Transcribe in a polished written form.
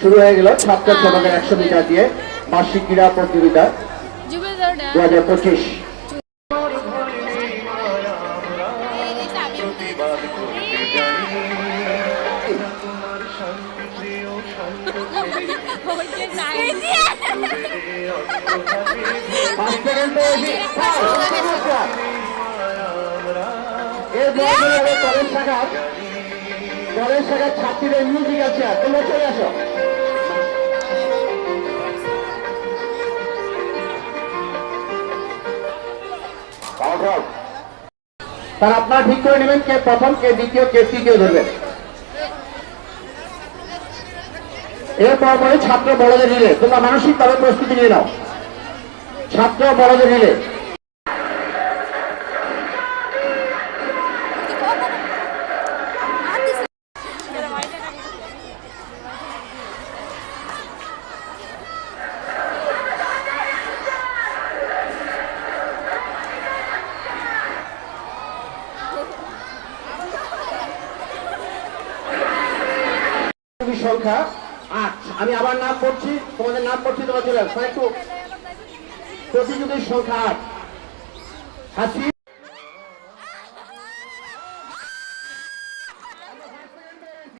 শুরু হয়ে গেল ছাত্র সমাজের 100 মিটার দিয়ে বার্ষিক ক্রীড়া প্রতিযোগিতা 2025। কলেজ শাখার ছাত্রীদের মিউজিক আছে, তোমরা চলে আসো। তার আপনারা ঠিক করে নেবেন কে প্রথম, কে দ্বিতীয়, কে তৃতীয় ধরবেন। এরপর পরে ছাত্র বড়দের রিলে, তোমরা মানসিকভাবে প্রস্তুতি নিয়ে নাও। ছাত্র বড়দের রিলে সংখ্যা 8। আমি আবার নাম পড়ছি, তোমাদের নাম পড়ছি, তোমরা চলে আসো একটু। প্রতিযোগীর সংখ্যা 8। হাসি